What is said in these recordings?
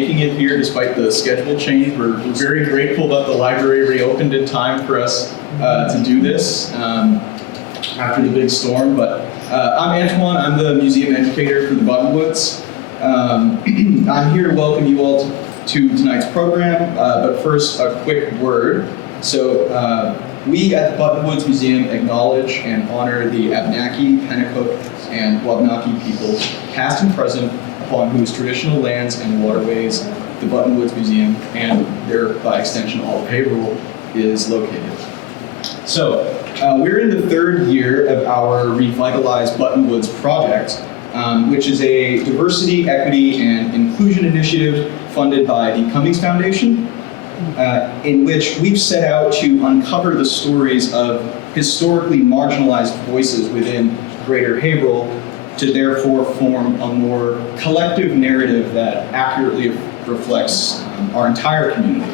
making it here despite the schedule change. We're very grateful that the library reopened in time for us to do this after the big storm. But I'm Antoine, I'm the museum educator for the Buttonwoods. I'm here to welcome you all to tonight's program, but first a quick word. So we at the Buttonwoods Museum acknowledge and honor the Abenaki, Pennacook, and Wabanaki peoples, past and present, upon whose traditional lands and waterways the Buttonwoods Museum, and there by extension all of Haverhill, is located. So we're in the third year of our Revitalize Buttonwoods project, which is a diversity, equity, and inclusion initiative funded by the Cummings Foundation, in which we've set out to uncover the stories of historically marginalized voices within Greater Haverhill to therefore form a more collective narrative that accurately reflects our entire community.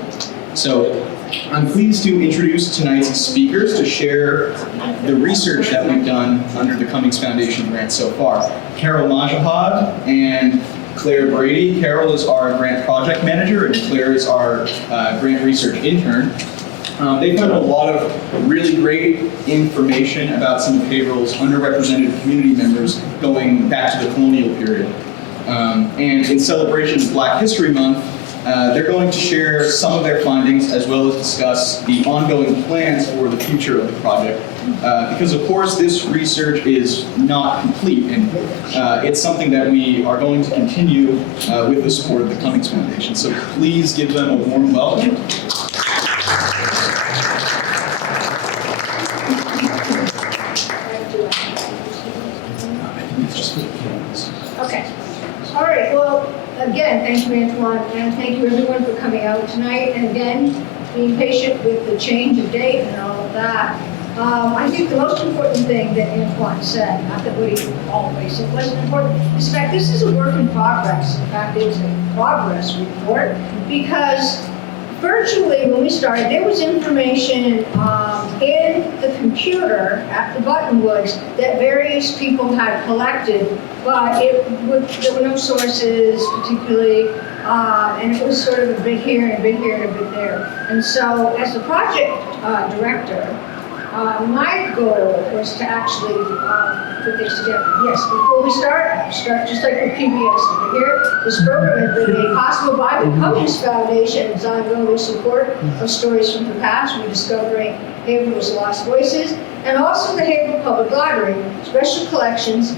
So I'm pleased to introduce tonight's speakers to share the research that we've done under the Cummings Foundation grant so far. Carol Majahad and Claire Brady. Carol is our grant project manager and Claire is our grant research intern. They found a lot of really great information about some of Haverhill's underrepresented community members going back to the colonial period. And in celebration of Black History Month, they're going to share some of their findings as well as discuss the ongoing plans for the future of the project. Because of course this research is not complete and it's something that we are going to continue with the support of the Cummings Foundation. So please give them a warm welcome. Okay. All right. Well, again, thank you, Antoine, and thank you everyone for coming out tonight. And again, being patient with the change of date and all of that. I think the most important thing that Antoine said, not that what he always said wasn't important, is the fact this is a work in progress. In fact, it's a progress report because virtually when we started, there was information in the computer at the Buttonwoods that various people had collected, but there were no sources particularly, and it was sort of a bit here and a bit here and a bit there. And so as the project director, my goal was to actually put things together. Yes, before we start just like with PBS over here. This program has been made possible by the Cummings Foundation's ongoing support of stories from the past, rediscovering Haverhill's lost voices, and also the Haverhill Public Library Special Collections.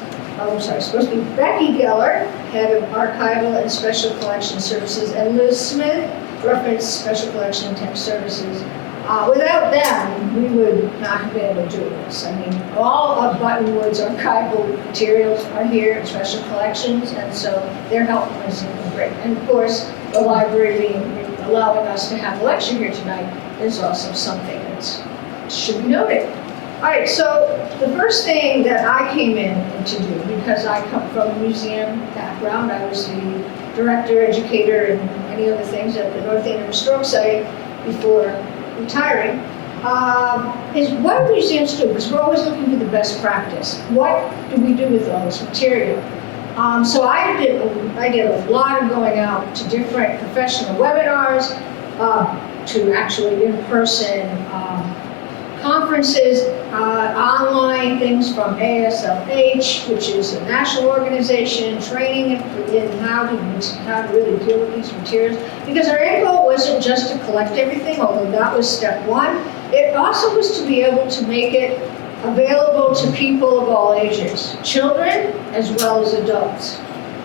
Supposed to be Becky Geller, Head of Archival and Special Collection Services, and Liz Smith, Reference Special Collection and Tech Services. Without them, we would not have been able to do this. I mean, all of Buttonwood's archival materials are here in special collections, and so they're helping us in great. And of course, the library allowing us to have a lecture here tonight is also something that should be noted. All right, so the first thing that I came in to do, because I come from a museum background, I was the director, educator, and many other things at the North Andover Historic Site before retiring, is what do museums do? Because we're always looking for the best practice. What do we do with all this material? So I did a lot of going out to different professional webinars, to actually in-person conferences, online things from ASLH, which is a national organization, training in how to really deal with these materials. Because our end goal wasn't just to collect everything, although that was step one. It also was to be able to make it available to people of all ages, children as well as adults.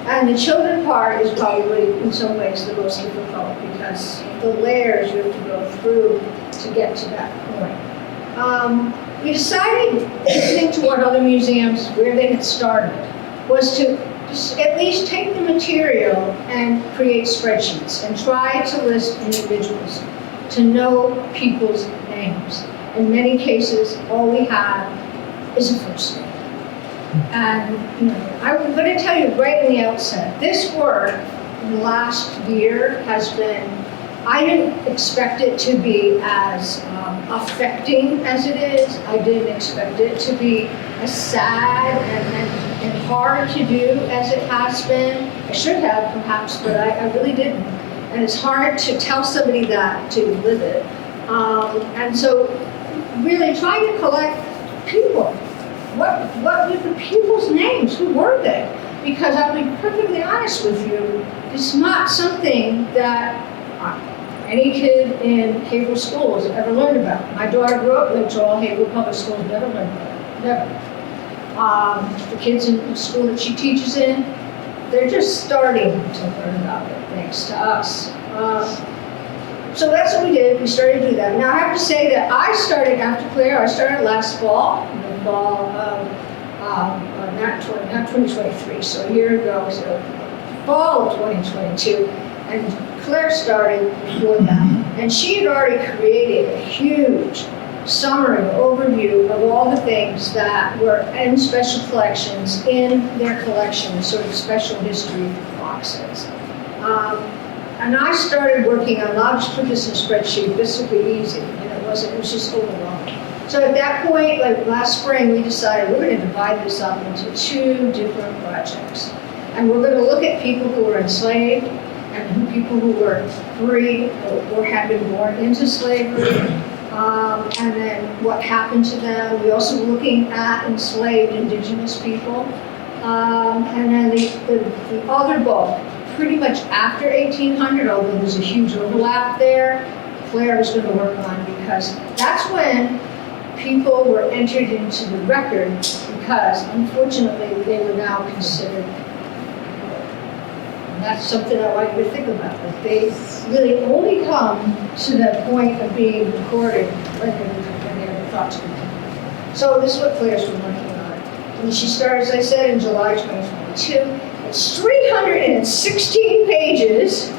And the children part is probably, in some ways, the most difficult because the layers you have to go through to get to that point. We decided, listening to what other museums, where they had started, was to at least take the material and create spreadsheets and try to list individuals, to know people's names. In many cases, all we have is a first name. And I'm going to tell you right in the outset, this work in the last year has been, I didn't expect it to be as affecting as it is. I didn't expect it to be as sad and hard to do as it has been. should have perhaps, but I really didn't. And it's hard to tell somebody that to live it. And so really trying to collect people. What were the people's names? Who were they? Because I'll be perfectly honest with you, it's not something that any kid in Haverhill schools ever learned about. My daughter grew up with all Haverhill public schools, never learned about it, never. The kids in the school that she teaches in, they're just starting to learn about it, thanks to us. So that's what we did, we started to do that. Now I have to say that I started after Claire, I started last fall, in the fall of, not 2023, so a year ago, so fall of 2022, and Claire started before that. And she had already created a huge summary, overview of all the things that were in special collections in their collections, sort of special history boxes. And I started working on, I'll just put this in a spreadsheet, this would be easy, and it was just overwhelming. So at that point, like last spring, we decided we're going to divide this up into 2 different projects. And we're going to look at people who were enslaved and people who were free or had been born into slavery, and then what happened to them. We also were looking at enslaved indigenous people. And then the other bulk, pretty much after 1800, although there's a huge overlap there, Claire was going to work on, because that's when people were entered into the record, because unfortunately they were now considered poor. And that's something I want you to think about, that they really only come to the point of being recorded when they were thought to be poor. So this is what Claire's been working on. And she started, as I said, in July 2022. It's 316 pages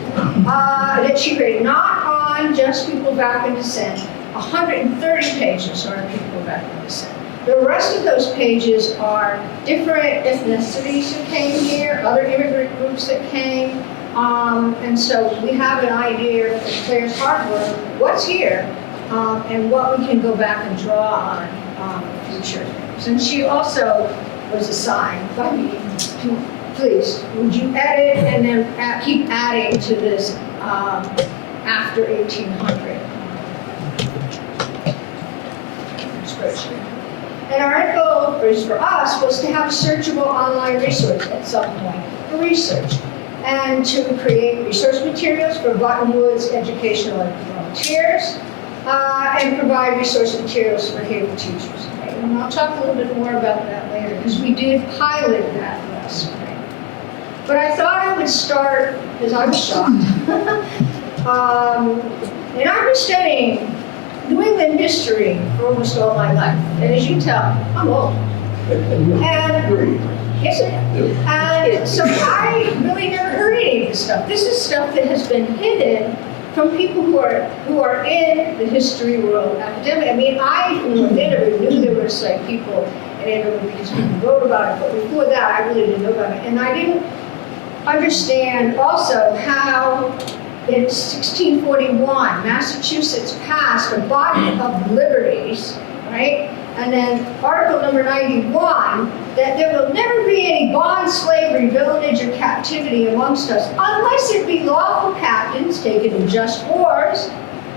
that she created, not on just people back in descent. 130 pages are on people back in descent. The rest of those pages are different ethnicities that came here, other immigrant groups that came. And so we have an idea of Claire's hard work, what's here, and what we can go back and draw on in future. And she also was assigned by me to, please, would you edit and then keep adding to this after 1800 spreadsheet. And our goal for us was to have a searchable online resource at some point for research, and to create resource materials for Buttonwood's educational volunteers, and provide resource materials for Haverhill teachers. Okay? And I'll talk a little bit more about that later, because we did pilot that last spring. But I thought I would start, because I was shocked. And I've been studying New England history for almost all my life. And as you tell, I'm old. And, yes, I am. And so I really never heard any of this stuff. This is stuff that has been hidden from people who are in the history world academic. I mean, they never knew there was like people in Andover because people wrote about it, but before that, I really didn't know about it. And I didn't understand also how in 1641, Massachusetts passed a body of liberties, right? And then Article number 91, that there will never be any bond, slavery, village, or captivity amongst us, unless it be lawful captains taken in just wars.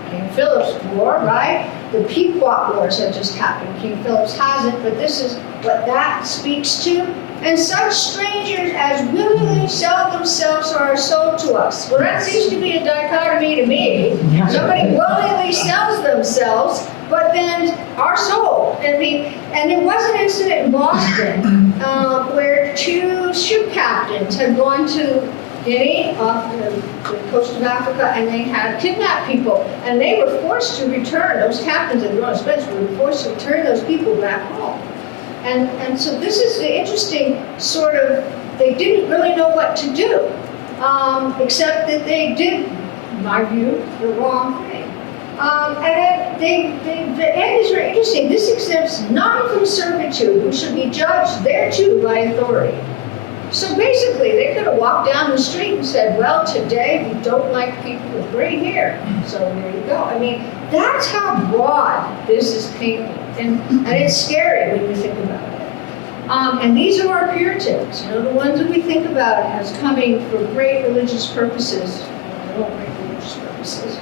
King Philip's War, right? The Pequot Wars have just happened. King Philip's hasn't, but this is what that speaks to. And such strangers as willingly sell themselves or are sold to us. Well, that seems to be a dichotomy to me. Somebody willingly sells themselves, but then are sold. And there was an incident in Boston where 2 ship captains had gone to Guinea, off the coast of Africa, and they had kidnapped people. And they were forced to return, those captains at their own expense were forced to return those people back home. And so this is the interesting sort of, they didn't really know what to do, except that they did, in my view, the wrong thing. And the end is very interesting. This exempts none from servitude, who should be judged thereto by authority. So basically, they could have walked down the street and said, well, today we don't like people with gray hair. So there you go. I mean, that's how broad this is painted. And it's scary when you think about it. And these are our Puritans, the ones that we think about as coming for great religious purposes. Great religious purposes.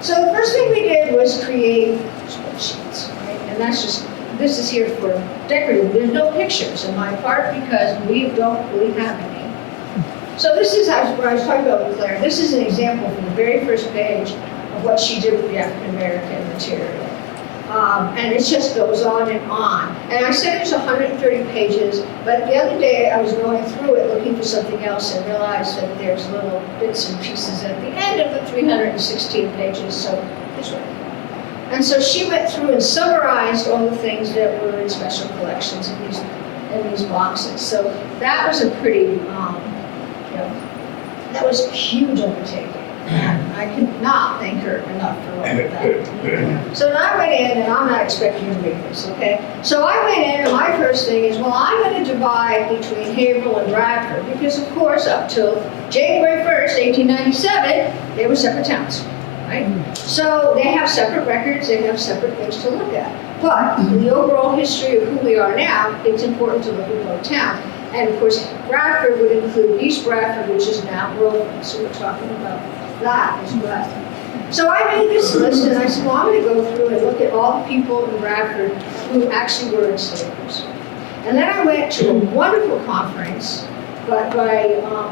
So the first thing we did was create spreadsheets, right? And this is here for decorative. There's no pictures on my part because we don't really have any. So this is what I was talking about with Claire. This is an example from the very first page of what she did with the African American material. And it just goes on and on. And I said there's 130 pages, but the other day I was going through it looking for something else and realized that there's little bits and pieces at the end of the 316 pages, so this way. And so she went through and summarized all the things that were in special collections in these boxes. So that was a pretty, that was a huge undertaking. And I cannot thank her enough for all of that. So then I went in, and I'm not expecting you to read this, okay? So I went in, and my first thing is, well, I'm going to divide between Haverhill and Bradford, because of course, up till January 1st, 1897, they were separate towns, right? So they have separate records, they have separate things to look at. But in the overall history of who we are now, it's important to look at both towns. And of course, Bradford would include East Bradford, which is now Groveland, so we're talking about that as well. So I made this list, and I said, well, I'm going to go through and look at all the people in Bradford who actually were enslavers. And then I went to a wonderful conference by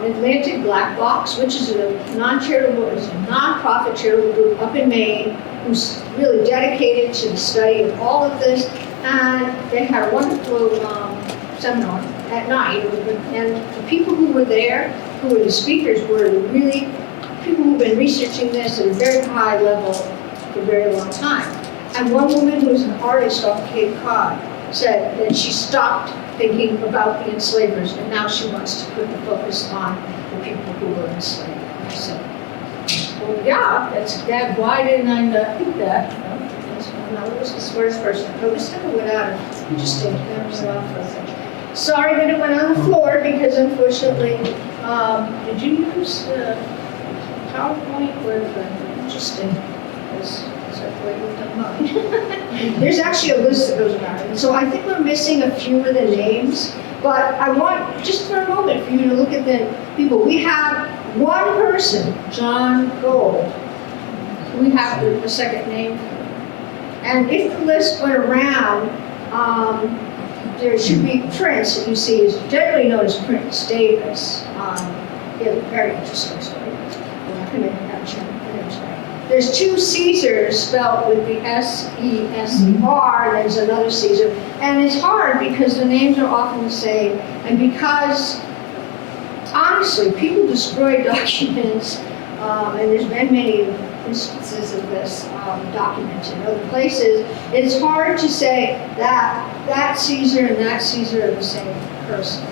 Atlantic Black Box, which is a non-profit charitable group up in Maine, who's really dedicated to the study of all of this. And they had a wonderful seminar at night, and the people who were there, who were the speakers, were really people who've been researching this at a very high level for a very long time. And one woman who was an artist off Cape Cod said that she stopped thinking about the enslavers, and now she wants to put the focus on the people who were enslaved. And I said, well, yeah, that. Why didn't I think that? I was the smartest person. I just never went out and just stayed there for a second. Sorry that it went on the floor, because unfortunately, did you use PowerPoint or interesting? Is that the way you've done mine? There's actually a list that goes around. And so I think we're missing a few of the names, but I want just for a moment for you to look at the people. We have one person, John Gold. We have the second name. And if the list went around, there should be Prince, that you see is generally known as Prince Davis. Very interesting story. There's two Caesars spelled with the S-E-S-E-R, and there's another Caesar. And it's hard because the names are often the same, and because, honestly, people destroy documents, and there's been many instances of this documented in other places. It's hard to say that Caesar and that Caesar are the same person.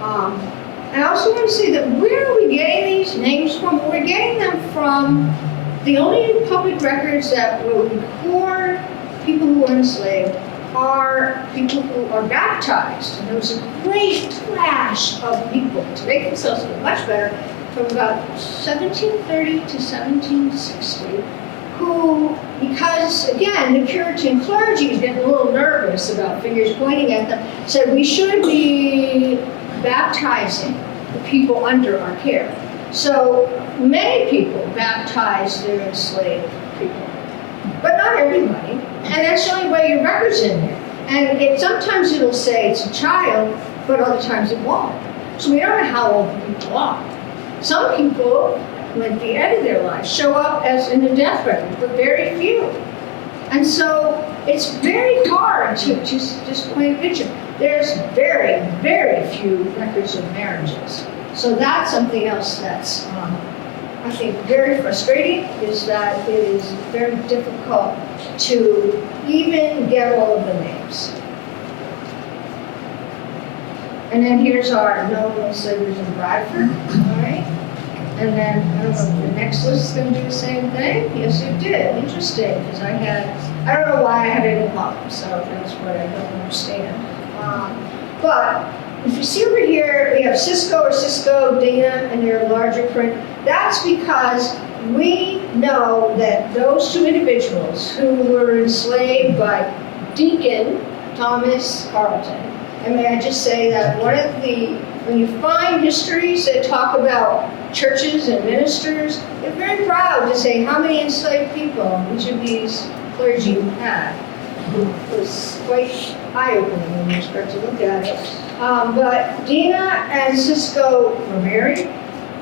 And I also want to say that where are we getting these names from? We're getting them from the only public records that will record people who were enslaved are people who are baptized. And there was a great clash of people to make themselves feel much better from about 1730 to 1760, who, because again, the Puritan clergy is getting a little nervous about fingers pointing at them, said we should be baptizing the people under our care. So many people baptized their enslaved people, but not everybody. And that's the only way your record's in there. And sometimes it'll say it's a child, but other times it won't. So we don't know how old the people are. Some people, at the end of their life, show up as in the death record, but very few. And so it's very hard to just paint a picture. There's very, very few records of marriages. So that's something else that's, I think, very frustrating, is that it is very difficult to even get all of the names. And then here's our known enslavers in Bradford, all right? And then, I don't know if the next list is going to do the same thing. Yes, it did. Interesting, because I don't know why I had it in column, so that's what I don't understand. But if you see over here, we have Cisco or Cisco Dana, and they're larger print. That's because we know that those two individuals who were enslaved by Deacon Thomas Carleton And may I just say that when you find histories that talk about churches and ministers, they're very proud to say how many enslaved people each of these clergy had. It was quite eye-opening when you start to look at it. But Dina and Cisco were married.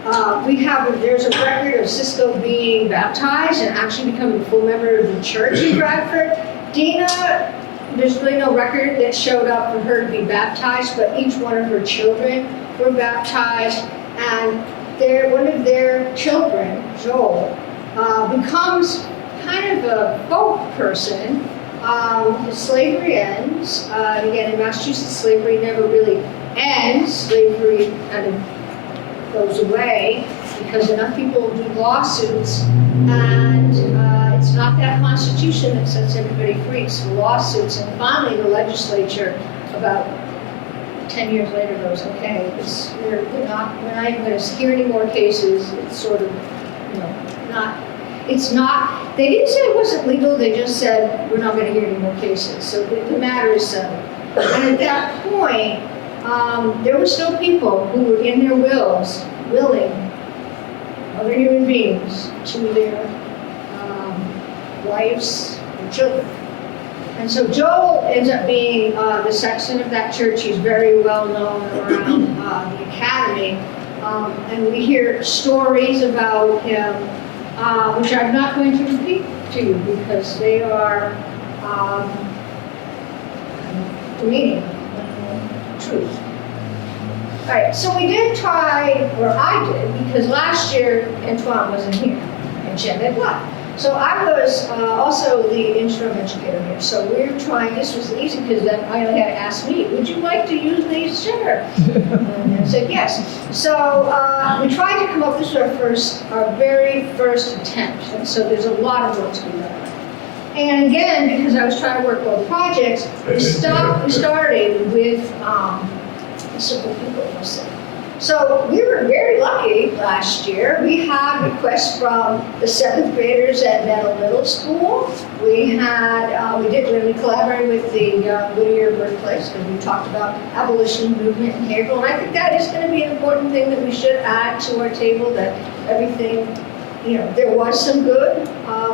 There's a record of Cisco being baptized and actually becoming a full member of the church in Bradford. Dina, there's really no record that showed up for her to be baptized, but each one of her children were baptized, and one of their children, Joel, becomes kind of a folk person. Slavery ends. Again, in Massachusetts, slavery never really ends. Slavery kind of goes away because enough people do lawsuits, and it's not that Constitution that sets everybody free. It's the lawsuits, and finally the legislature, about 10 years later, goes, okay, we're not even going to hear any more cases. It's sort of, they didn't say it wasn't legal, they just said, we're not going to hear any more cases. So the matter is settled. And at that point, there were still people who were in their wills, willing other human beings to their wives and children. And so Joel ends up being the sexton of that church. He's very well known around the academy. And we hear stories about him, which I'm not going to repeat to you because they are demeaning truth. All right, so we did try, or I did, because last year Antoine wasn't here and Jen had left. So I was also the interim educator here. So we were trying, this was easy because then I only had to ask me, would you like to use these? Sure. And I said yes. So we tried to come up, this was our very first attempt. And so there's a lot of work to be done. And again, because I was trying to work both projects, we started with simple people, we'll say. So we were very lucky last year. We had requests from the 7th graders at Meadow Middle School. We collaborated with the Whittier Workplace because we talked about abolition movement in Haverhill. And I think that is going to be an important thing that we should add to our table, that everything, there was some good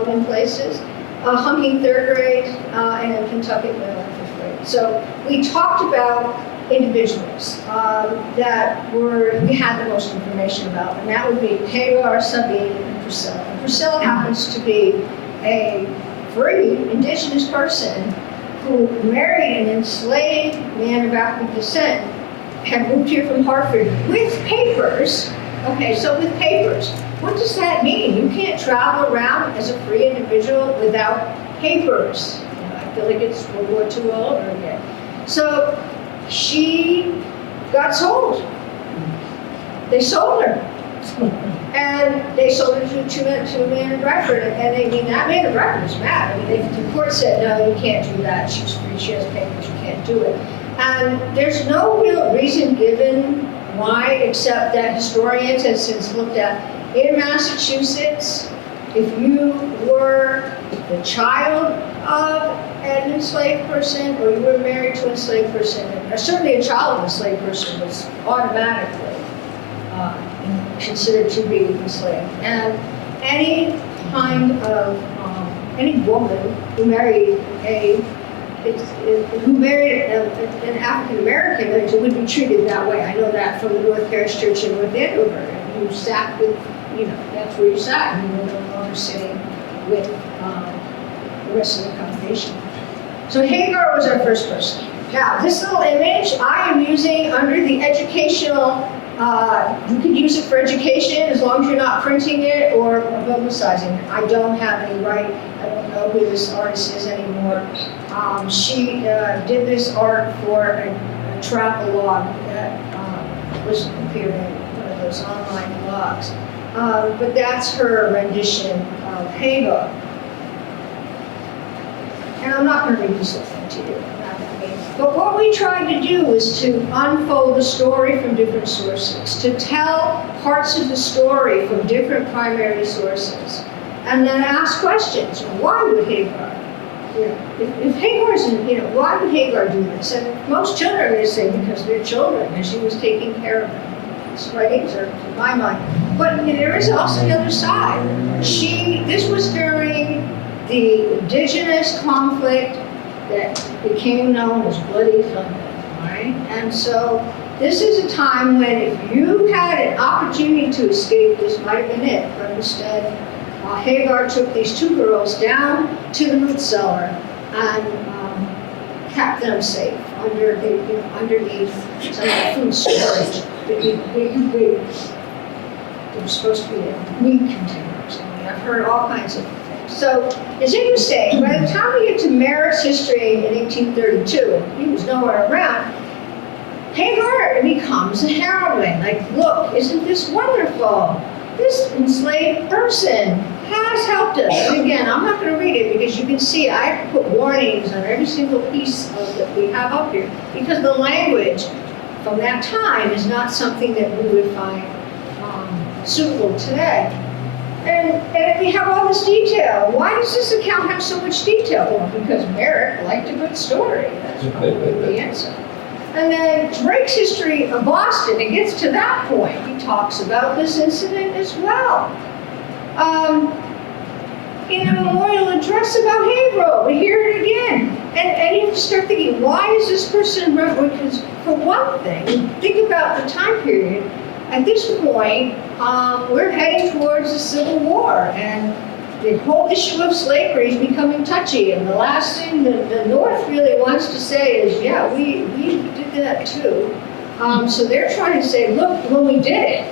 in places. Hunking 3rd grade and Kentucky middle and 5th grade. So we talked about individuals that we had the most information about, and that would be Hagar, Sabine, and Priscilla. And Priscilla happens to be a free indigenous person who married an enslaved man of African descent, had moved here from Hartford with papers. Okay, so with papers. What does that mean? You can't travel around as a free individual without papers. I feel like it's World War II all over again. So she got sold. They sold her. And they sold her to a man in Bradford. And that man in Bradford was mad. The court said, no, you can't do that. She's free, she has papers, you can't do it. And there's no real reason given why, except that historians have since looked at, in Massachusetts, if you were the child of an enslaved person or you were married to an enslaved person, or certainly a child of an enslaved person was automatically considered to be enslaved. And any woman who married an African American would be treated that way. I know that from the North Parish Church in North Andover. You sat with, that's where you sat, and you were no longer sitting with the rest of the congregation. So Hagar was our first person. Now, this little image I am using under the educational, you can use it for education as long as you're not printing it or publicizing it. I don't have any right, I don't know who this artist is anymore. She did this art for a travel log that was appeared in one of those online blogs. But that's her rendition of Hagar. And I'm not going to read this whole thing to you. But what we tried to do was to unfold the story from different sources, to tell parts of the story from different primary sources, and then ask questions. Why would Hagar if Hagar's, why would Hagar do this? And most children are going to say because they're children and she was taking care of them. It's right answer in my mind. But there is also the other side. This was during the indigenous conflict that became known as Bloody Sunday, right? And so this is a time when if you had an opportunity to escape, this might have been it. But instead, Hagar took these two girls down to the root cellar and kept them safe underneath some of the food storage. They were supposed to be in meat containers. I've heard all kinds of things. So it's interesting. By the time we get to Merritt's history in 1832, and he was nowhere around, Hagar becomes a heroine. Like, look, isn't this wonderful? This enslaved person has helped us. And again, I'm not going to read it because you can see I put warnings on every single piece that we have up here because the language from that time is not something that we would find suitable today. And we have all this detail. Why does this account have so much detail? Well, because Merritt liked a good story. That's probably the answer. And then Drake's history of Boston, it gets to that point. He talks about this incident as well. In a memorial address about Haverhill, we hear it again. And you have to start thinking, why is this person, because for one thing, think about the time period. At this point, we're heading towards the Civil War, and the whole issue of slavery is becoming touchy. And the last thing the North really wants to say is, yeah, we did that too. So they're trying to say, look, when we did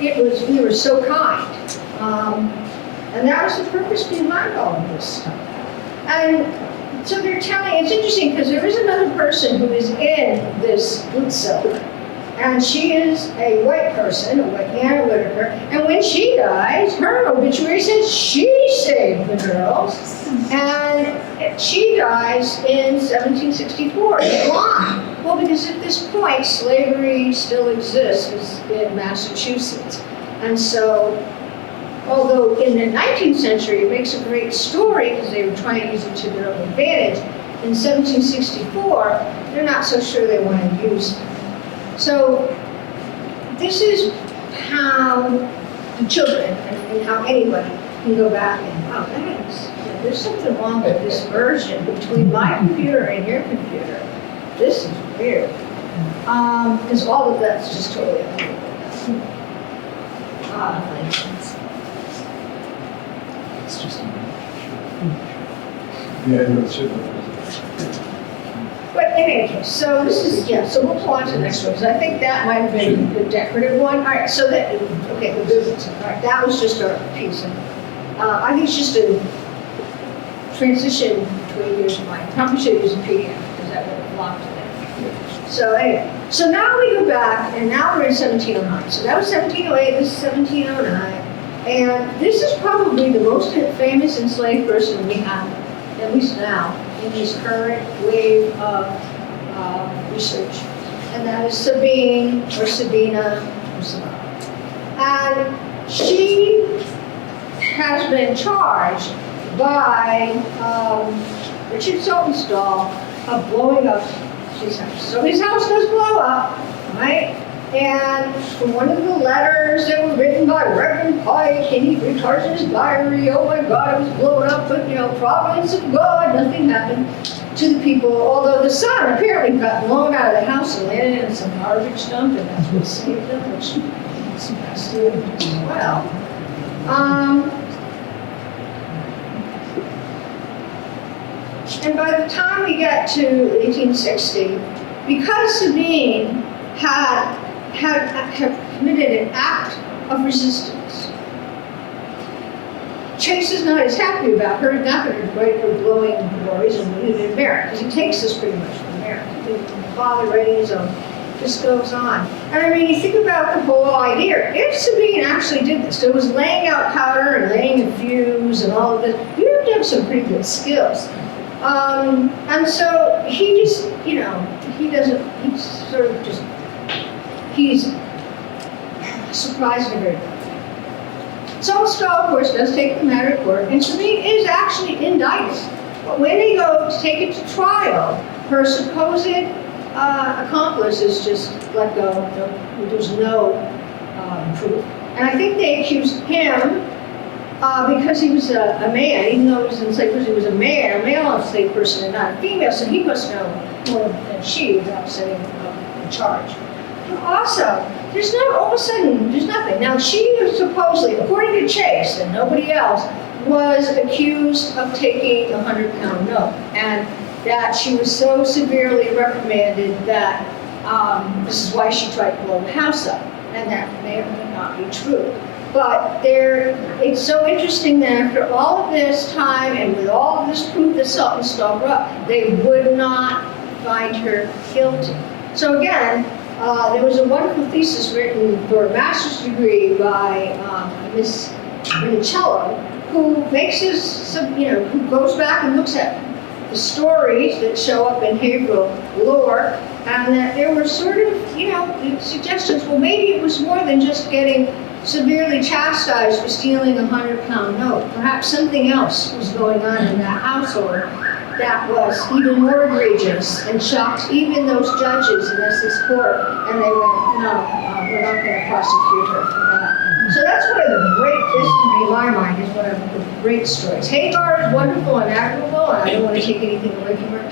it, we were so kind. And that was the purpose behind all of this stuff. And so they're telling, it's interesting because there is another person who is in this root cellar. And she is a white person, Anna Whitaker. And when she dies, her obituary says she saved the girls. And she dies in 1764. Why? Well, because at this point, slavery still exists in Massachusetts. And so, although in the 19th century it makes a great story because they were trying to use it to their own advantage, in 1764, they're not so sure they want to use it. So this is how the children and how anybody can go back and, oh, there's something wrong with this version between my computer and your computer. This is weird. Because all of that's just totally unbelievable. It's just yeah, it should. But in any case, so this is, so we'll go on to the next one, because I think that might have been the decorative one. All right, so the business, all right, that was just a piece. And I think it's just a transition between yours and mine. Probably should use a PDF, because that would have locked it in. So anyway, so now we go back, and now we're in 1709. So that was 1708, this is 1709. And this is probably the most famous enslaved person we have, at least now, in this current wave of research. And that is Sabine, or Sabina, or Sabina. And she has been charged by Richard Saltonstall of blowing up his house. So his house does blow up, right? And from one of the letters that were written by Reverend Pike, and he records in his diary, oh my God, it was blown up, but providence of God, nothing happened to the people, although the son apparently got blown out of the house and landed in some garbage dump, and that's what saved them, which is nasty as well. And by the time we get to 1860, because Sabine had committed an act of resistance, Chase is not as happy about her, not going to write her glowing glories and leave Merritt, because he takes this pretty much from Merritt. The father writing his own. This goes on. And I mean, you think about the whole idea. If Sabine actually did this, so it was laying out powder and laying a fuse and all of this, you have to have some pretty good skills. And so he just, he doesn't, he's sort of just, he's surprised and very. Saltonstall, of course, does take the matter to court, and Sabine is actually indicted But when they go to take it to trial, her supposed accomplice is just let go. There's no proof. And I think they accused him because he was a man, even though he was an enslaved person, he was a male enslaved person and not a female, so he must know more than she without setting in charge. And also, there's no, all of a sudden, there's nothing. Now, she was supposedly, according to Chase and nobody else, was accused of taking a 100-pound note, and that she was so severely reprimanded that this is why she tried to blow the house up, and that may or may not be true. But it's so interesting that after all of this time and with all of this proof that Saltonstall brought, they would not find her guilty. So again, there was a wonderful thesis written for a master's degree by Miss Minicello, who makes who goes back and looks at the stories that show up in Hebrew lore, and that there were sort of, suggestions, well, maybe it was more than just getting severely chastised for stealing a 100-pound note. Perhaps something else was going on in that household that was even more egregious and shocked even those judges in this court, and they went, no, we're not going to prosecute her for that. So that's one of the great, this in my mind is one of the great stories. Hagar is wonderful and admirable, and I don't want to take anything away from her.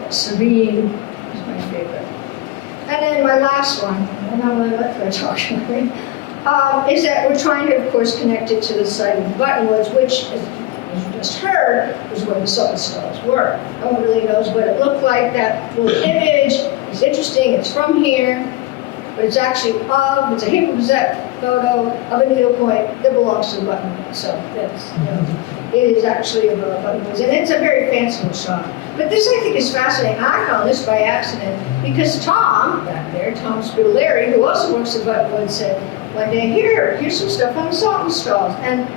But Sabine is my favorite. And then my last one, and I'm going to let her talk about is that we're trying to, of course, connect it to the site of Buttonwoods, which, as you just heard, is where the Saltonstalls were. No one really knows what it looked like. That little image is interesting. It's from here, but it's actually it's a Hebrew Gazette photo of a needlepoint that belongs to Buttonwoods. So that's, it is actually of Buttonwoods, and it's a very fanciful shot. But this, I think, is fascinating. I found this by accident because Tom, back there, Tom Spitaleri, who also works at Buttonwoods, said one day, here's some stuff on the Saltonstalls. And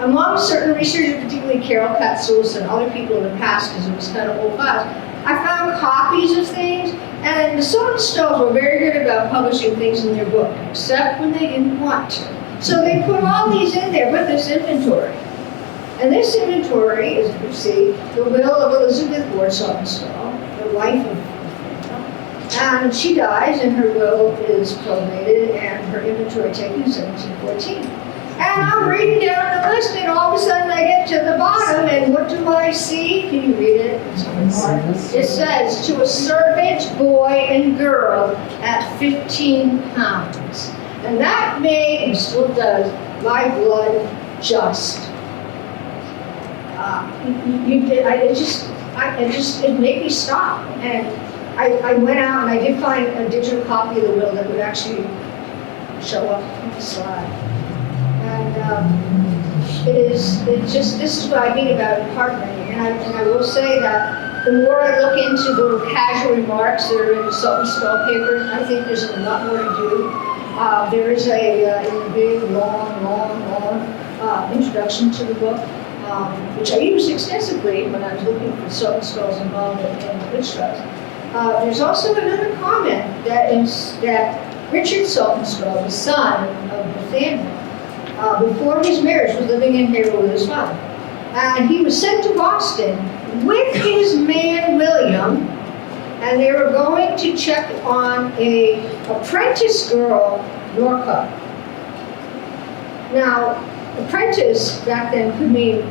among certain researchers, particularly Carol Katsulis and other people in the past, because it was kind of old files, I found copies of things, and the Saltonstalls were very good about publishing things in their book, except when they didn't want to. So they put all these in there with this inventory. And this inventory is, you see, the will of Elizabeth Ward Saltonstall, the wife of and she dies, and her will is probated, and her inventory taken in 1714. And I'm reading down the list, and all of a sudden I get to the bottom, and what do I see? Can you read it? It says, to a servant, boy, and girl at 15 pounds. And that made, and still does, my blood just. It made me stop. And I went out and I did find a digital copy of the will that would actually show up on the slide. And this is what I mean about heartbreaking. And I will say that the more I look into the little casual remarks that are in the Saltonstall paper, I think there's a lot more to do. There is a big, long introduction to the book, which I used extensively when I was looking for Saltonstalls involved in the witch trials. There's also another comment that Richard Saltonstall, the son of Nathaniel, before his marriage, was living in Haverhill with his father. And he was sent to Boston with his man William, and they were going to check on an apprentice girl, Norca. Now, apprentice back then could mean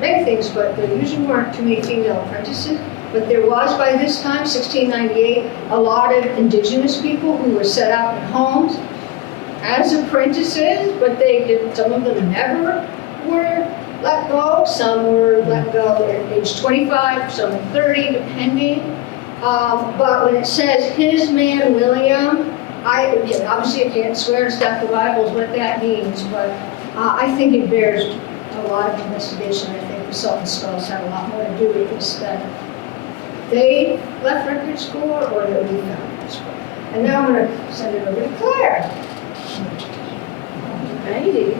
many things, but there usually weren't too many female apprentices. But there was, by this time, 1698, a lot of indigenous people who were set up in homes as apprentices, but some of them never were let go. Some were let go at age 25, some at 30, depending. But when it says his man William, obviously I can't swear to stuff the Bible is what that means, but I think it bears a lot of investigation. I think the Saltonstalls have a lot more to do with this than they left record school or that we found record school. And now I'm going to send it over to Claire. Righty.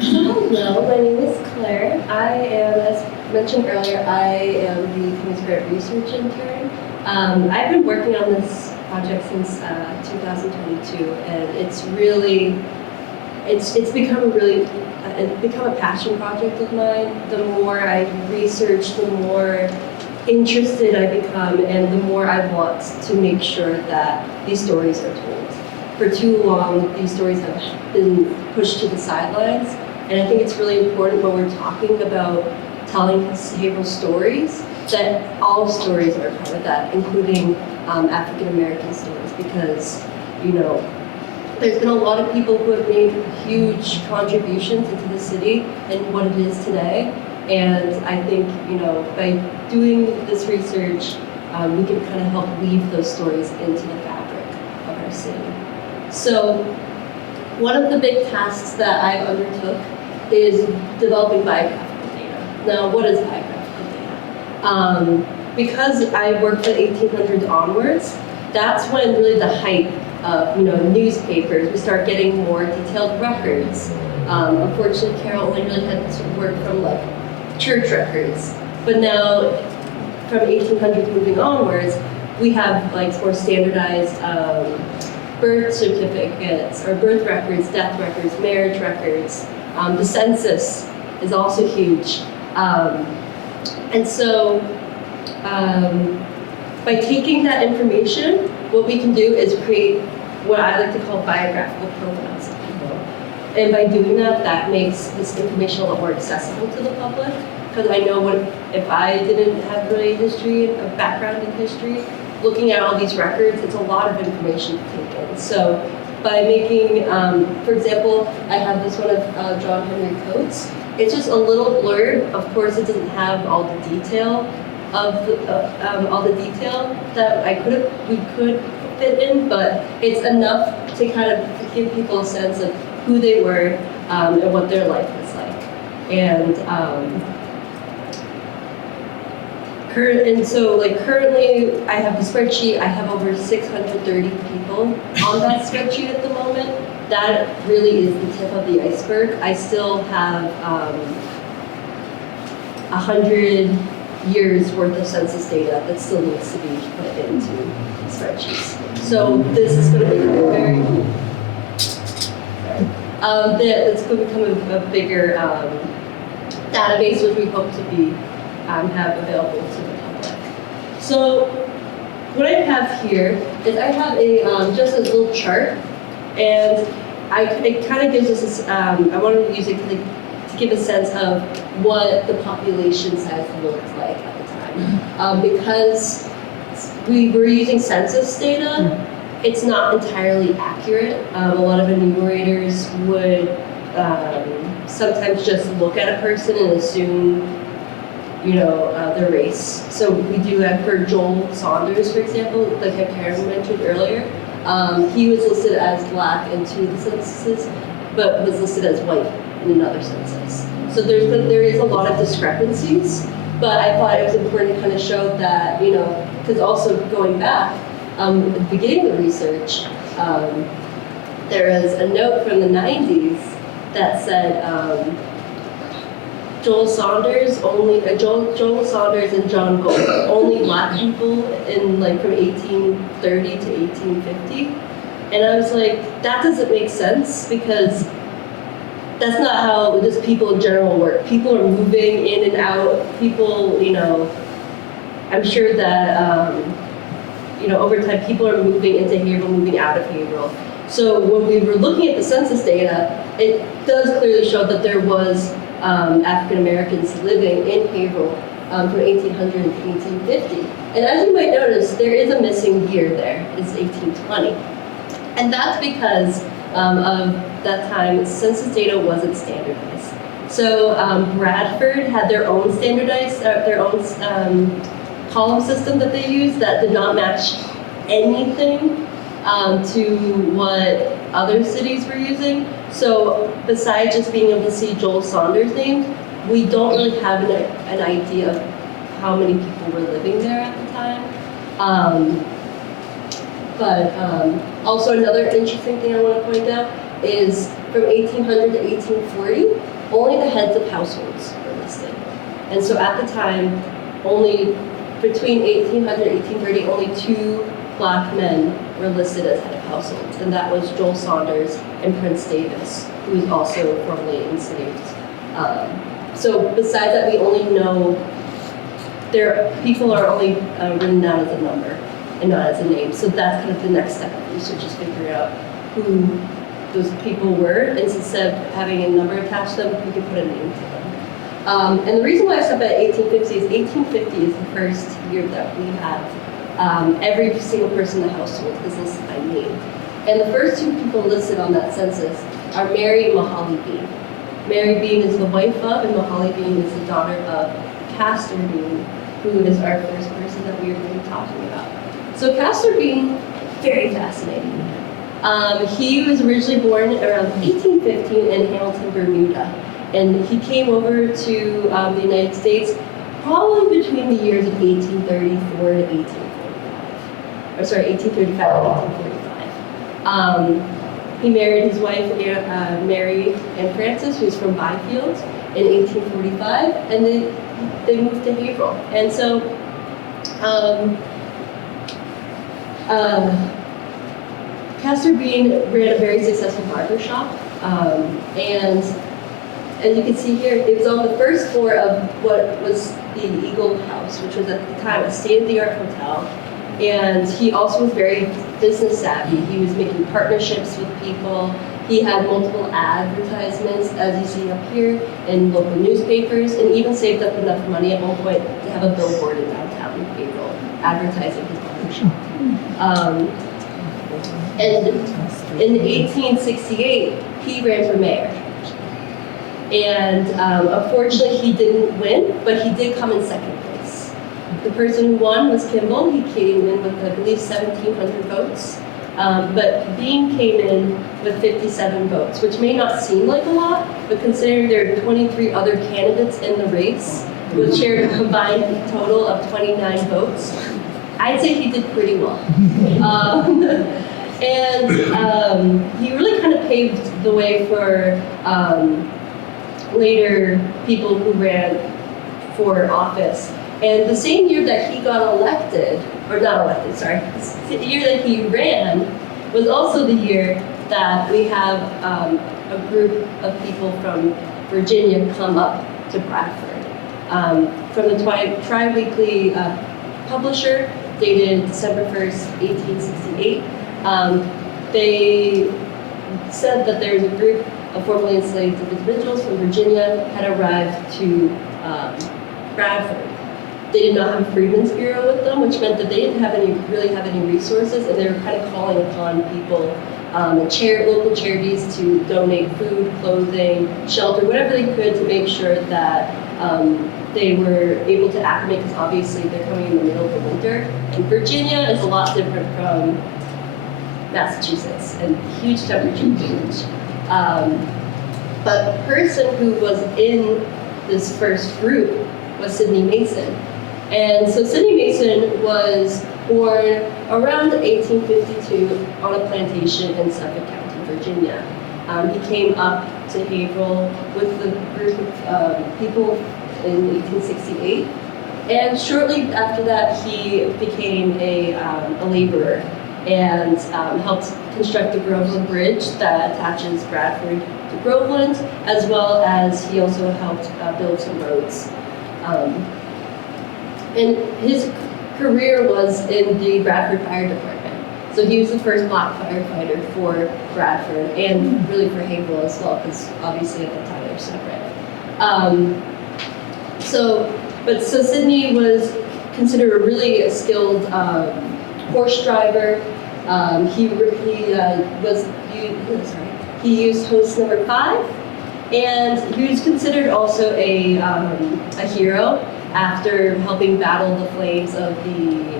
Hello, my name is Claire. I am, as mentioned earlier, I am the Human Spirit Research Intern. I've been working on this project since 2022, and it's really it's become a passion project of mine. The more I research, the more interested I become, and the more I want to make sure that these stories are told. For too long, these stories have been pushed to the sidelines, and I think it's really important when we're talking about telling behavioral stories that all stories are a part of that, including African American stories, because there's been a lot of people who have made huge contributions into the city and what it is today. And I think, by doing this research, we can kind of help weave those stories into the fabric of our city. So one of the big tasks that I undertook is developing biographical data. Now, what is biographical data? Because I worked the 1800s onwards, that's when really the hype of newspapers, we start getting more detailed records. Unfortunately, Carol only really had to work from church records, but now from 1800s moving onwards, we have more standardized birth certificates or birth records, death records, marriage records. The census is also huge, and so by taking that information, what we can do is create what I like to call biographical profiles of people. And by doing that, that makes this information a lot more accessible to the public. Because I know if I didn't have really a background in history, looking at all these records, it's a lot of information to take in. So by making, for example, I have this one of John Henry Coates. It's just a little blurb. Of course, it doesn't have all the detail that we could fit in, but it's enough to kind of give people a sense of who they were and what their life was like. And so currently I have the spreadsheet. I have over 630 people on that spreadsheet at the moment. That really is the tip of the iceberg. I still have 100 years worth of census data that still needs to be put into spreadsheets. So this is going to become it's going to become a bigger database, which we hope to have available to the public. So what I have here is I have just a little chart, and it kind of gives us this. I wanted to use it to give a sense of what the population size looked like at the time. Because we were using census data, it's not entirely accurate. A lot of enumerators would sometimes just look at a person and assume, their race. So we do that for Joel Saunders, for example, like Karen mentioned earlier. He was listed as Black in 2 of the censuses, but was listed as white in another census. So there is a lot of discrepancies, but I thought it was important to kind of show that, because also going back, at the beginning of the research, there was a note from the 90s that said Joel Saunders and John Gold, only Black people in from 1830 to 1850. And I was like, that doesn't make sense, because that's not how just people in general work. People are moving in and out. People, I'm sure that, over time, people are moving into Haverhill, moving out of Haverhill. So when we were looking at the census data, it does clearly show that there was African Americans living in Haverhill from 1800 to 1850. And as you might notice, there is a missing year there. It's 1820. And that's because of that time, census data wasn't standardized. So Bradford had their own standardized, column system that they used that did not match anything to what other cities were using. So besides just being able to see Joel Saunders' name, we don't really have an idea of how many people were living there at the time. But also another interesting thing I want to point out is from 1800 to 1840, only the heads of households were listed. And so at the time, between 1800 and 1830, only 2 Black men were listed as head of households, and that was Joel Saunders and Prince Davis, who was also formerly enslaved. So besides that, we only know people are only written down as a number and not as a name. So that's kind of the next step of research, is figuring out who those people were, and instead of having a number attached to them, we could put a name to them. And the reason why I stopped at 1850 is 1850 is the first year that we have every single person in the household is listed by name. And the first two people listed on that census are Mary and Mahaly Bean. Mary Bean is the wife of, and Mahaly Bean is the daughter of Castor Bean, who is our first person that we are going to be talking about. So Castor Bean, very fascinating. He was originally born around 1815 in Hamilton, Bermuda. And he came over to the United States probably between the years of 1834 to 1845. Or sorry, 1835 to 1845. He married his wife, Mary Ann Francis, who's from Byfield, in 1845, and they moved to Haverhill. And so, Castor Bean ran a very successful barber shop, and as you can see here, it was on the first floor of what was the Eagle House, which was at the time a state-of-the-art hotel. And he also was very business savvy. He was making partnerships with people. He had multiple advertisements, as you see up here, in local newspapers, and even saved up enough money at one point to have a billboard in downtown Haverhill advertising his barber shop. And in 1868, he ran for mayor. And unfortunately, he didn't win, but he did come in second place. The person who won was Kimball. He came in with, I believe, 1,700 votes. But Bean came in with 57 votes, which may not seem like a lot, but considering there are 23 other candidates in the race, which shared a combined total of 29 votes, I'd say he did pretty well. He really kind of paved the way for later people who ran for office. And the same year that he got elected, or not elected, sorry, the year that he ran was also the year that we have a group of people from Virginia come up to Bradford. From the Tri-Weekly publisher, dated December 1st, 1868, they said that there was a group of formerly enslaved individuals from Virginia had arrived to Bradford. They did not have a Freedmen's Bureau with them, which meant that they didn't really have any resources, and they were kind of calling upon people and local charities to donate food, clothing, shelter, whatever they could to make sure that they were able to acclimate, because obviously they're coming in the middle of the winter. And Virginia is a lot different from Massachusetts, and huge temperature change. But the person who was in this first group was Sidney Mason. And so Sidney Mason was born around 1852 on a plantation in Suffolk County, Virginia. He came up to Haverhill with the group of people in 1868. And shortly after that, he became a laborer and helped construct the Groveland Bridge that attaches Bradford to Groveland, as well as he also helped build some roads. And his career was in the Bradford Fire Department. So he was the first black firefighter for Bradford, and really for Haverhill as well, because obviously at the time they were separate. So Sidney was considered a really skilled horse driver. He used host number 5, and he was considered also a hero after helping battle the flames of the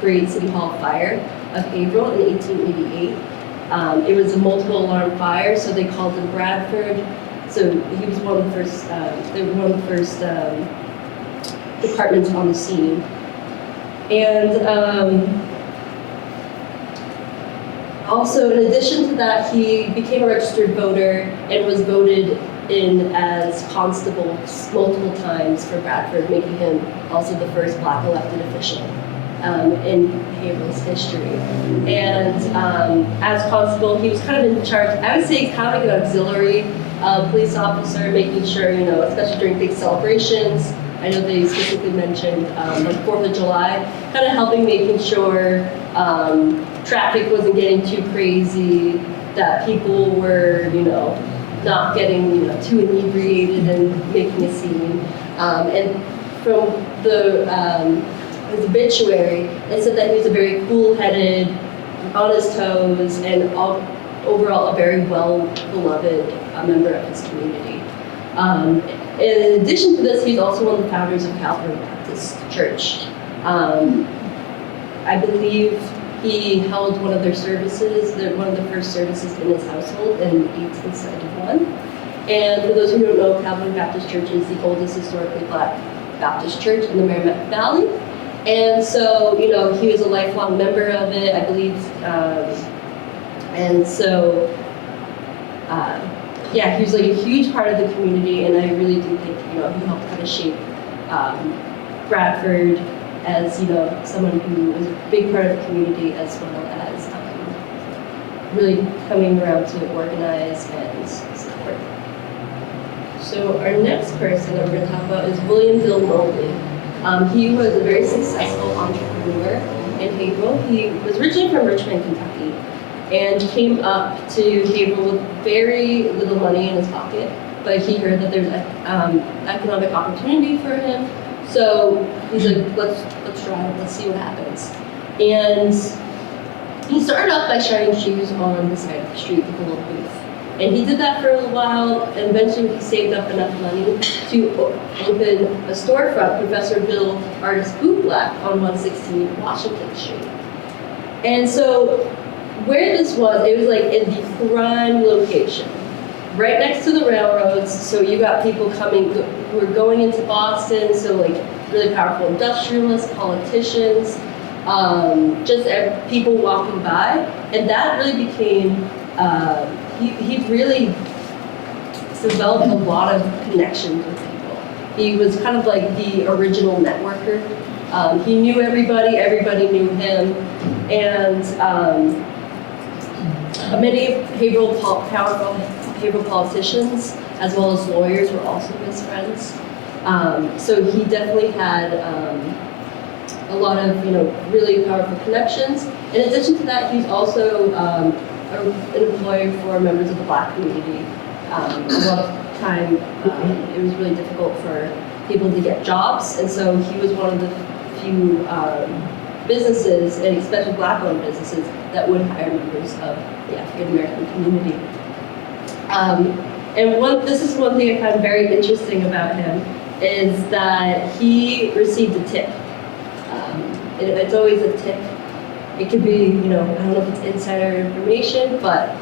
Great City Hall fire of Haverhill in 1888. It was a multiple alarm fire, so they called him Bradford. So he was one of the first. They were one of the first departments on the scene, and also in addition to that, he became a registered voter and was voted in as constable multiple times for Bradford, making him also the first black elected official in Haverhill's history. And as constable, he was kind of in charge. I would say he's kind of like an auxiliary police officer, making sure, especially during big celebrations. I know they specifically mentioned like 4th of July, kind of helping making sure traffic wasn't getting too crazy, that people were, not getting, too inebriated and making a scene. And from his obituary, it said that he was a very cool-headed, on his toes, and overall a very well-beloved member of his community. In addition to this, he's also one of the founders of Calvary Baptist Church. I believe he held one of their services, one of the first services in his household in 1871. And for those who don't know, Calvary Baptist Church is the oldest historically Black Baptist church in the Merrimack Valley. And so, he was a lifelong member of it, I believe. And so, he was like a huge part of the community, and I really do think, he helped kind of shape Bradford as, someone who was a big part of the community, as well as really coming around to organize and support. So our next person that we're going to talk about is William Bill Mobley. He was a very successful entrepreneur in Haverhill. He was originally from Richmond, Kentucky, and came up to Haverhill with very little money in his pocket, but he heard that there's economic opportunity for him. So he's like, let's try it, let's see what happens. And he started off by shining shoes on the side of the street with a little booth. And he did that for a little while, and eventually he saved up enough money to open a storefront, Professor Bill Artist Boot Black, on 116 Washington Street. And so where this was, it was like in the prime location, right next to the railroads. So you got people coming who were going into Boston, so like really powerful industrialists, politicians, just people walking by. And that really became, he really developed a lot of connections with people. He was kind of like the original networker. He knew everybody, everybody knew him, and many of powerful Haverhill politicians, as well as lawyers, were also his friends. So he definitely had a lot of really powerful connections. In addition to that, he's also an employer for members of the Black community. A lot of time, it was really difficult for people to get jobs, and so he was one of the few businesses, and especially Black-owned businesses, that would hire members of the African American community. And this is one thing I find very interesting about him, is that he received a tip. It's always a tip. It could be, I don't know if it's insider information, but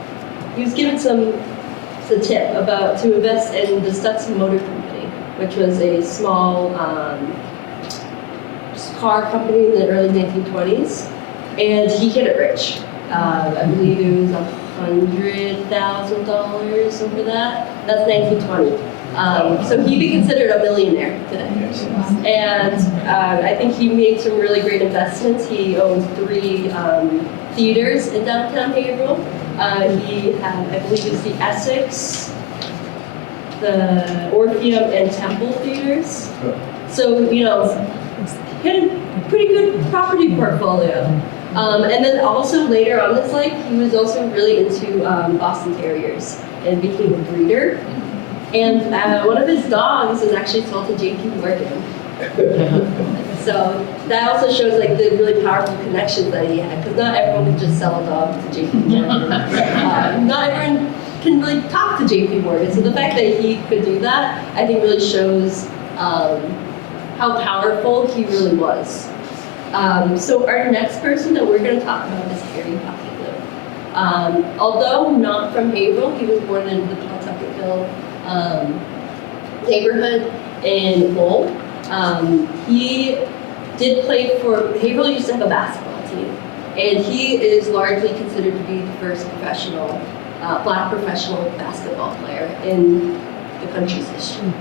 he was given a tip to invest in the Stetson Motor Company, which was a small car company in the early 1920s, and he hit it rich. I believe it was $100,000 over that. That's 1920. So he'd be considered a millionaire today. And I think he made some really great investments. He owns 3 theaters in downtown Haverhill. He had, I believe it's the Essex, the Orpheum, and Temple theaters. So, he had a pretty good property portfolio. And then also later on in his life, he was also really into Boston Terriers and became a breeder. And one of his dogs was actually sold to J.P. Morgan. So that also shows like the really powerful connections that he had, because not everyone could just sell a dog to J.P. Morgan. Not everyone can really talk to J.P. Morgan. So the fact that he could do that, I think really shows how powerful he really was. So our next person that we're going to talk about is Harry Buckingham. Although not from Haverhill, he was born in the Pawtucketville neighborhood in Lowell. He did play for, Haverhill used to have a basketball team, and he is largely considered to be the first professional, Black professional basketball player in the country's history.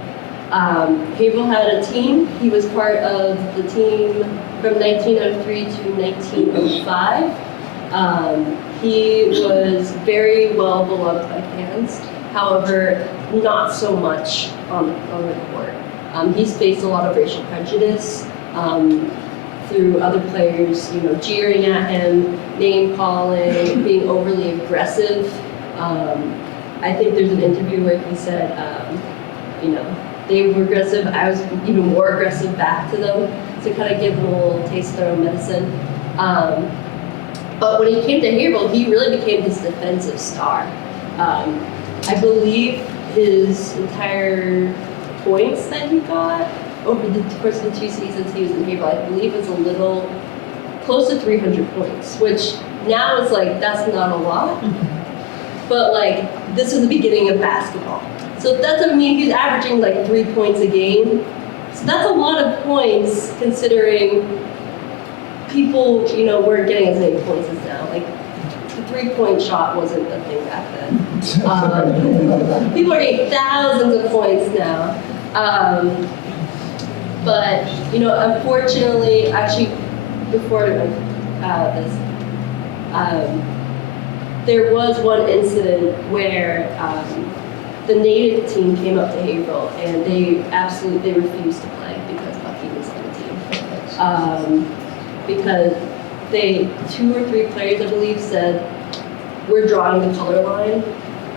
Haverhill had a team. He was part of the team from 1903 to 1905. He was very well beloved by fans, however, not so much on the court. He's faced a lot of racial prejudice through other players, jeering at him, name calling, being overly aggressive. I think there's an interview where he said, they were aggressive, I was even more aggressive back to them to kind of give them a little taste of their own medicine. But when he came to Haverhill, he really became this defensive star. I believe his entire points that he got over the course of the 2 seasons he was in Haverhill, I believe was a little close to 300 points, which now it's like, that's not a lot. But like, this is the beginning of basketball. So that doesn't mean he's averaging like 3 points a game. So that's a lot of points considering people, weren't getting as many points as now. Like, the 3-point shot wasn't a thing back then. People are getting thousands of points now. But, unfortunately, actually, before this, there was one incident where the native team came up to Haverhill and they refused to play because Bucky was on the team. Because 2 or 3 players, I believe, said, we're drawing the color line,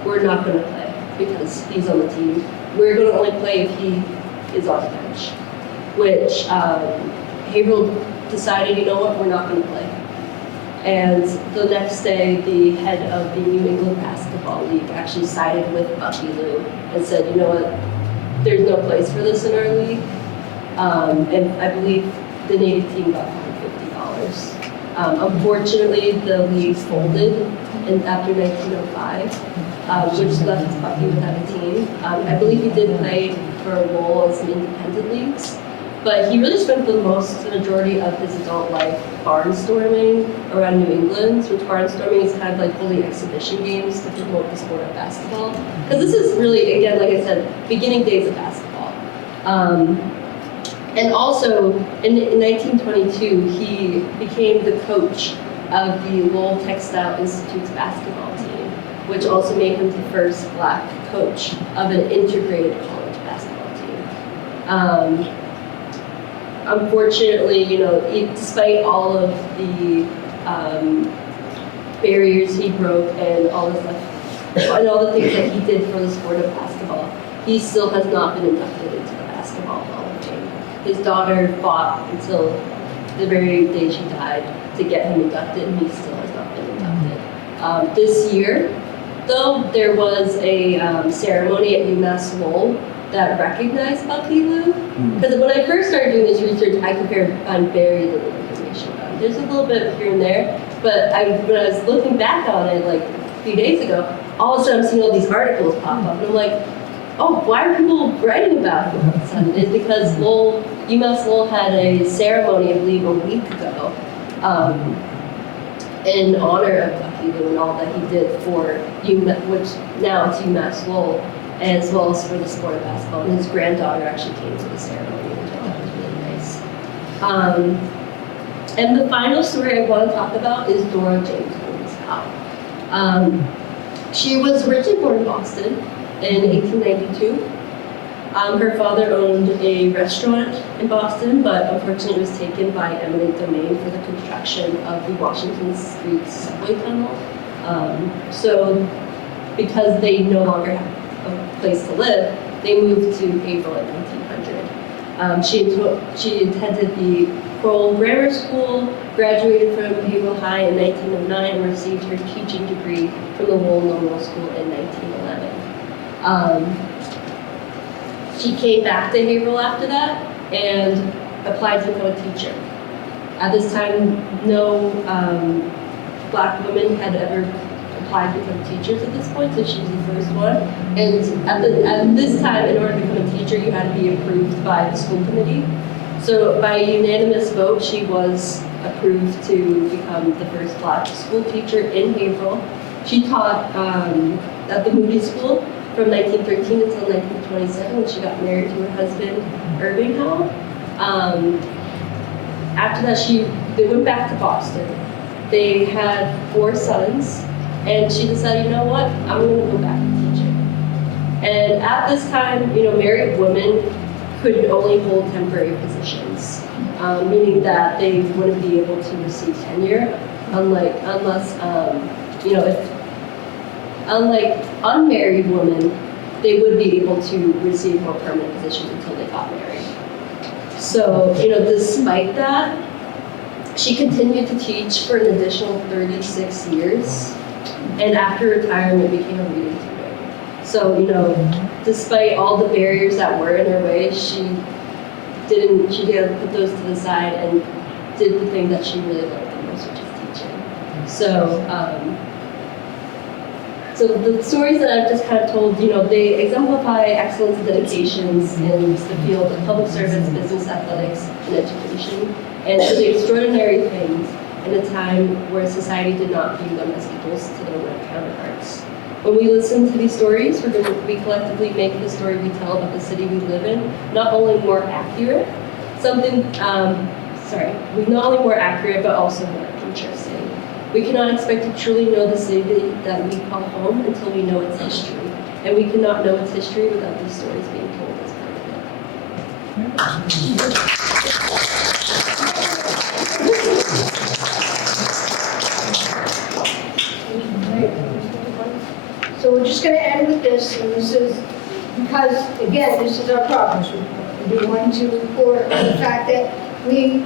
we're not going to play because he's on the team. We're going to only play if he is on the bench. Which Haverhill decided, we're not going to play. And the next day, the head of the New England Basketball League actually sided with Bucky Lou and said, you know what, there's no place for this in our league. And I believe the native team got $50. Unfortunately, the league folded after 1905, which left Bucky without a team. I believe he did play for a role in some independent leagues. But he really spent the majority of his adult life barnstorming around New England, which barnstorming is kind of like holding exhibition games to promote the sport of basketball. Because this is really, again, like I said, beginning days of basketball. And also, in 1922, he became the coach of the Lowell Textile Institute's basketball team, which also made him the first Black coach of an integrated college basketball team. Unfortunately, despite all of the barriers he broke and all the stuff, and all the things that he did for the sport of basketball, he still has not been inducted into the Basketball Hall of Fame. His daughter fought until the very day she died to get him inducted, and he still has not been inducted. This year, though, there was a ceremony at UMass Lowell that recognized Bucky Lou. Because when I first started doing this research, I could find very little information about it. There's a little bit here and there, but when I was looking back on it like a few days ago, all of a sudden I'm seeing all these articles pop up, and I'm like, oh, why are people writing about it all of a sudden? It's because UMass Lowell had a ceremony, I believe, a week ago, in honor of Bucky Lou and all that he did for UMass, which now it's UMass Lowell, as well as for the sport of basketball. And his granddaughter actually came to the ceremony, which I thought was really nice. And the final story I want to talk about is Dora James Williams Howe. She was originally born in Boston in 1892. Her father owned a restaurant in Boston, but unfortunately it was taken by eminent domain for the construction of the Washington Street subway tunnel. So because they no longer had a place to live, they moved to Haverhill in 1900. She attended the Kroll Grammar School, graduated from Haverhill High in 1909, and received her teaching degree from the Lowell Normal School in 1911. She came back to Haverhill after that and applied to become a teacher. At this time, no Black women had ever applied to become teachers at this point, so she was the first one. And at this time, in order to become a teacher, you had to be approved by the school committee. So by unanimous vote, she was approved to become the first Black school teacher in Haverhill. She taught at the Moody School from 1913 until 1927, when she got married to her husband, Irving Howe. after that, they went back to Boston. They had 4 sons, and she decided, you know what, I'm going to go back to teaching. And at this time, married women could only hold temporary positions, meaning that they wouldn't be able to receive tenure, unlike unmarried women, they would be able to receive more permanent positions until they got married. So, despite that, she continued to teach for an additional 36 years, and after retirement became a reading tutor. So, despite all the barriers that were in her way, she did put those to the side and did the thing that she really loved the most, which is teaching. So the stories that I've just kind of told, they exemplify excellence and dedications in the field of public service, business, athletics, and education, and so the extraordinary things in a time where society did not view them as equals to their white counterparts. When we listen to these stories, we collectively make the story we tell about the city we live in not only more accurate, not only more accurate, but also more interesting. We cannot expect to truly know the city that we call home until we know its history. And we cannot know its history without these stories being told as part So we're just going to end with this, and this is because, again, this is our progress report. We want to report on the fact that we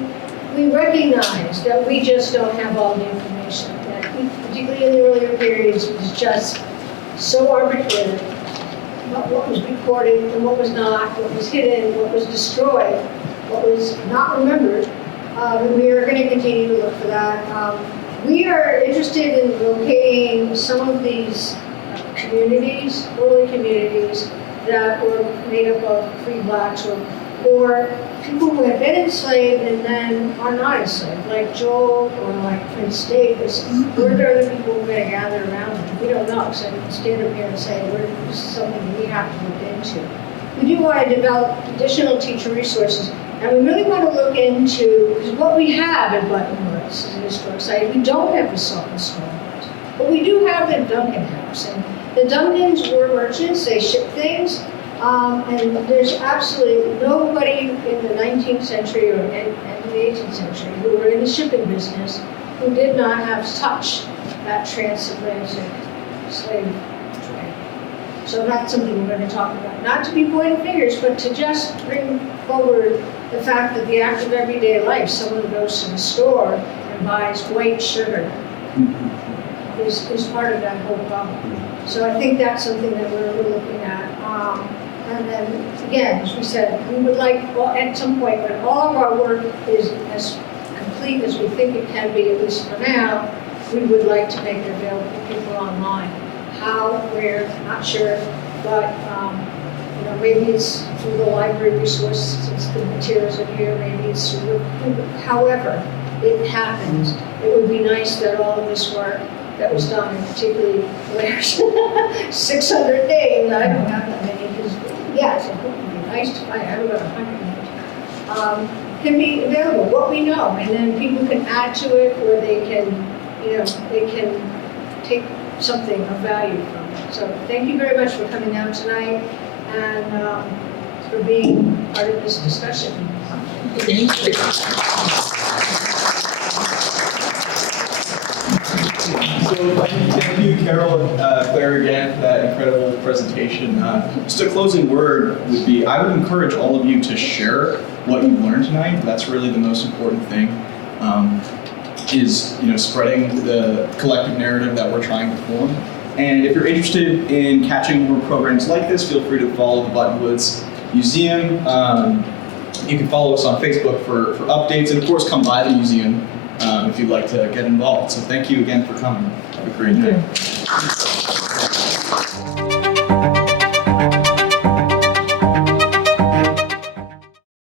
recognize that we just don't have all the information, that particularly in the earlier periods, it was just so arbitrary about what was recorded and what was not, what was hidden, what was destroyed, what was not remembered. And we are going to continue to look for that. We are interested in locating some of these communities, early communities, that were made up of free blacks or people who had been enslaved and then are not enslaved, like Joel or like Prince Davis. Were there other people who are going to gather around them? We don't know, so I can stand up here and say, this is something we have to look into. We do want to develop additional teacher resources, and we really want to look into, because what we have at Buttonwood is an historic site. We don't have the Salt and Stone House, but we do have the Duncan House. And the Duncans were merchants, they shipped things. And there's absolutely nobody in the 19th century or and the 18th century who were in the shipping business who did not have touched that transatlantic slave trade. So that's something we're going to talk about. Not to be pointing fingers, but to just bring forward the fact that the act of everyday life, someone goes to the store and buys white sugar, is part of that whole problem. So I think that's something that we're looking at. And then, again, as we said, we would like, at some point, when all of our work is as complete as we think it can be, at least for now, we would like to make it available to people online. How, where, not sure, but maybe it's through the library resources, since the materials are here, maybe it's through however it happens. It would be nice that all of this work that was done, and particularly Blair's 600 names, I don't have that many, because yes, it would be nice to find, I have about 100 names, can be available, what we know, and then people can add to it, or they can, they can take something of value from it. So thank you very much for coming out tonight, and for being part of this discussion. Thank you. So thank you, Carol and Claire, again for that incredible presentation. Just a closing word would be, I would encourage all of you to share what you learned tonight. That's really the most important thing, is spreading the collective narrative that we're trying to form. And if you're interested in catching more programs like this, feel free to follow the Buttonwoods Museum. You can follow us on Facebook for updates, and of course come by the museum if you'd like to get involved. So thank you again for coming. Have a great night.